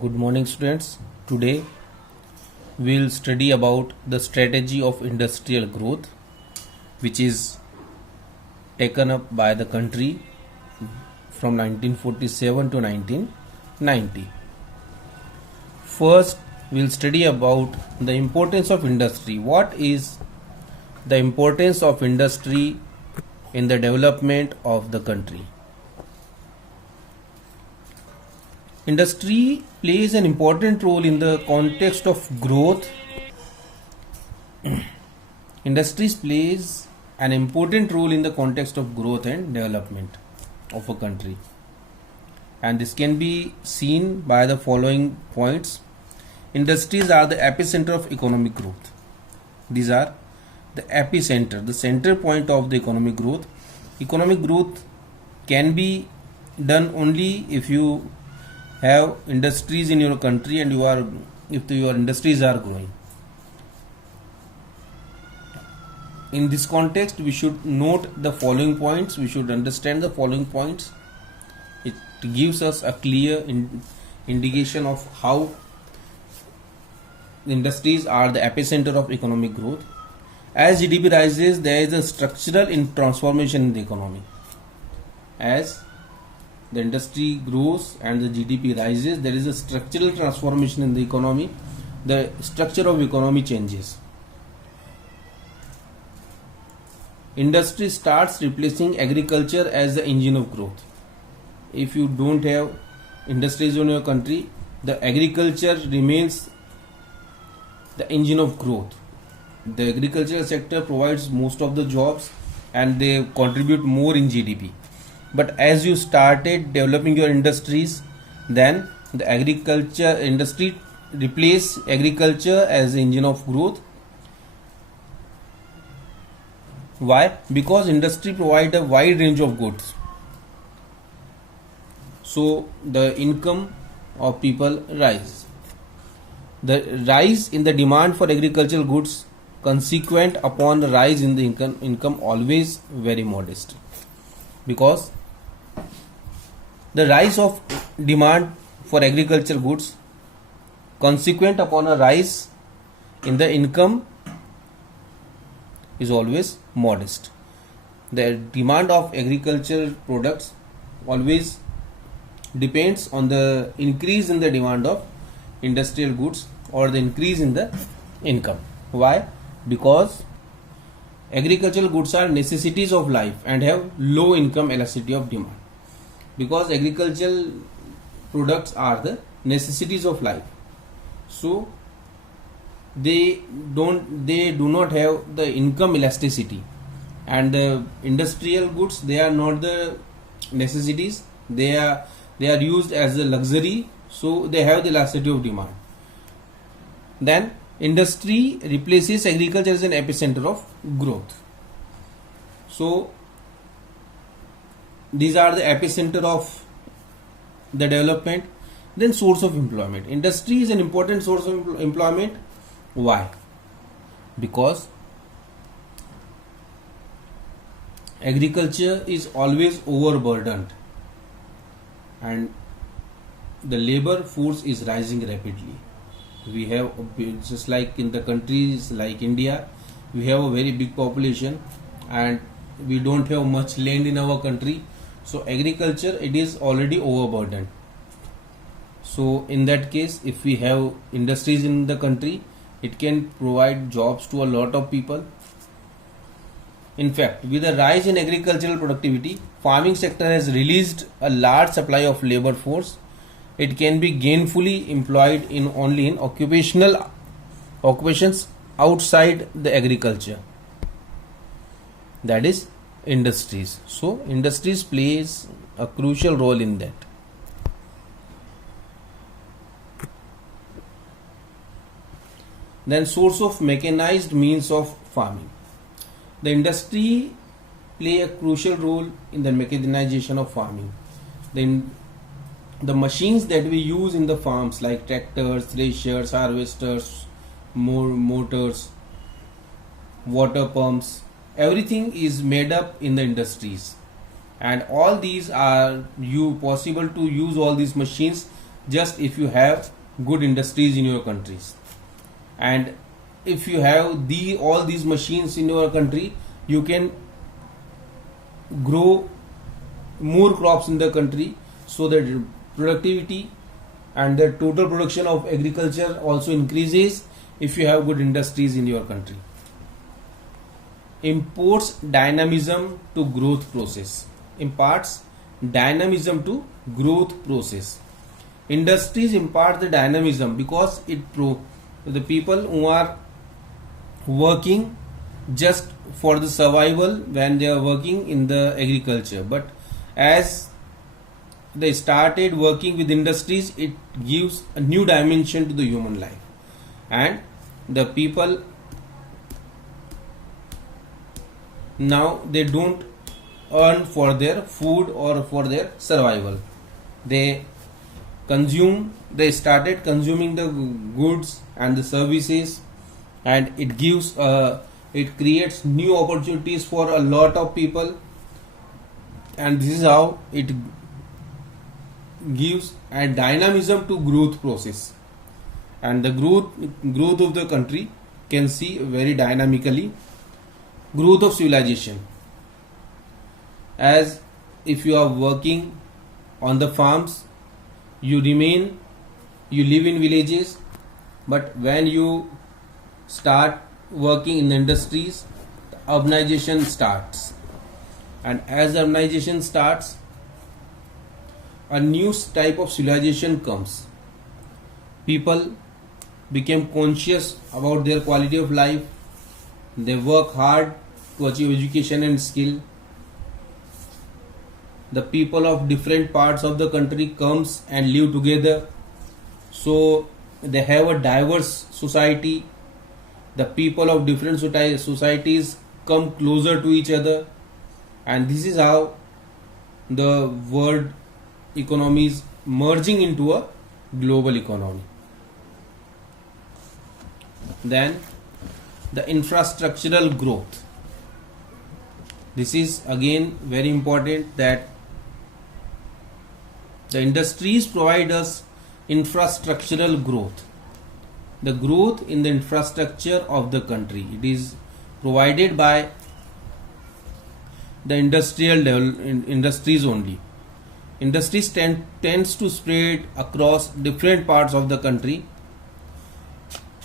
Good morning, students. Today we'll study about the strategy of industrial growth, which is taken up by the country from 1947 to 1990. First, we'll study about the importance of industry. What is the importance of industry in the development of the country? Industry plays an important role in the context of growth. Industries plays an important role in the context of growth and development of a country. And this can be seen by the following points. Industries are the epicenter of economic growth. These are the epicenter, the center point of the economic growth. Economic growth can be done only if you have industries in your country and if your industries are growing. In this context, we should note the following points. We should understand the following points. It gives us a clear indication of how industries are the epicenter of economic growth. As GDP rises, there is a structural transformation in the economy. As the industry grows and the GDP rises, there is a structural transformation in the economy. The structure of economy changes. Industry starts replacing agriculture as the engine of growth. If you don't have industries in your country, the agriculture remains the engine of growth. The agricultural sector provides most of the jobs and they contribute more in GDP. But as you started developing your industries, then the agriculture industry replace agriculture as the engine of growth. Why? Because industry provide a wide range of goods. So the income of people rise. The rise in the demand for agricultural goods consequent upon the rise in the income always very modest, because the rise of demand for agricultural goods consequent upon a rise in the income is always modest. The demand of agricultural products always depends on the increase in the demand of industrial goods or the increase in the income. Why? Because agricultural goods are necessities of life and have low income elasticity of demand. Because agricultural products are the necessities of life, so they do not have the income elasticity, and the industrial goods, they are not the necessities, they are used as a luxury, so they have the elasticity of demand. Then industry replaces agriculture as an epicenter of growth. So these are the epicenter of the development. Then source of employment. Industry is an important source of employment. Why? Because agriculture is always overburdened and the labor force is rising rapidly. We have, just like in the countries like India, we have a very big population and we don't have much land in our country. So agriculture, it is already overburdened. So in that case, if we have industries in the country, it can provide jobs to a lot of people. In fact, with a rise in agricultural productivity, farming sector has released a large supply of labor force. It can be gainfully employed in only in occupations outside the agriculture, that is industries. So industries plays a crucial role in that. Then source of mechanized means of farming. The industry play a crucial role in the mechanization of farming. Then the machines that we use in the farms, like tractors, threshers, harvesters, motors, water pumps, everything is made up in the industries, and all these are possible to use all these machines just if you have good industries in your countries. And if you have all these machines in your country, you can grow more crops in the country, so that productivity and the total production of agriculture also increases if you have good industries in your country. Imparts dynamism to growth process. Imparts dynamism to growth process. Industries impart the dynamism because the people who are working just for the survival when they are working in the agriculture, but as they started working with industries, it gives a new dimension to the human life, and the people now they don't earn for their food or for their survival. They started consuming the goods and the services, and it creates new opportunities for a lot of people, and this is how it gives a dynamism to growth process. And the growth of the country can see very dynamically. Growth of civilization, as if you are working on the farms, you live in villages, but when you start working in the industries, urbanization starts, and as urbanization starts, a new type of civilization comes. People become conscious about their quality of life. They work hard to achieve education and skill. The people of different parts of the country comes and live together, so they have a diverse society. The people of different societies come closer to each other, and this is how the world economy is merging into a global economy. Then the infrastructural growth. This is again very important, that the industries provide us infrastructural growth. The growth in the infrastructure of the country, it is provided by the industries only. Industries tends to spread across different parts of the country,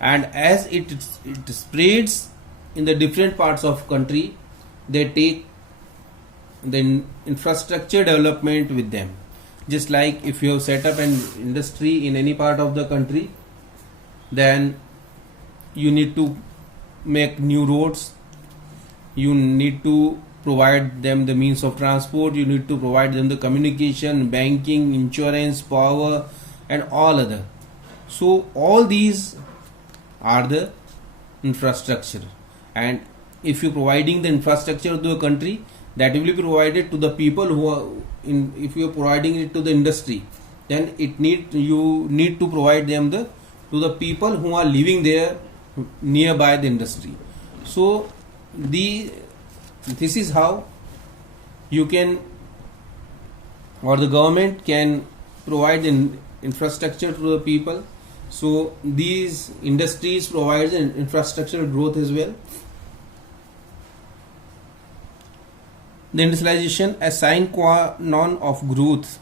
and as it spreads in the different parts of country, they take the infrastructure development with them. Just like if you have set up an industry in any part of the country, then you need to make new roads, you need to provide them the means of transport, you need to provide them the communication, banking, insurance, power, and all other. So all these are the infrastructure, and if you providing the infrastructure to a country, that will be provided to the people who are in. If you are providing it to the industry, then you need to provide them to the people who are living there nearby the industry. So this is how you can, or the government can provide an infrastructure to the people. So these industries provide an infrastructural growth as well. The industrialization, a sine qua non of growth,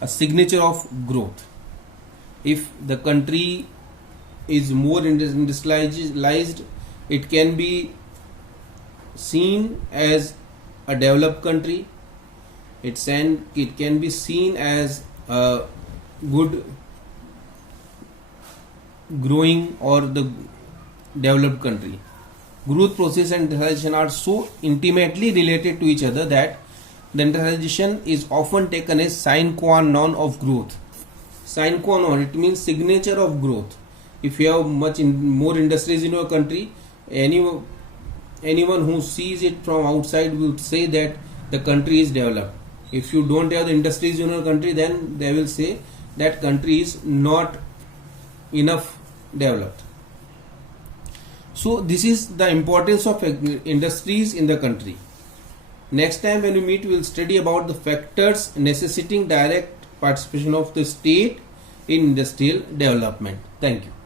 a signature of growth. If the country is more industrialized, it can be seen as a developed country. It can be seen as a good growing or the developed country. Growth process and industrialization are so intimately related to each other that the industrialization is often taken as sine qua non of growth. Sine qua non, it means signature of growth. If you have more industries in your country, anyone who sees it from outside will say that the country is developed. If you don't have the industries in your country, then they will say that country is not enough developed. So this is the importance of industries in the country. Next time when we meet, we will study about the factors necessitating direct participation of the state in industrial development. Thank you.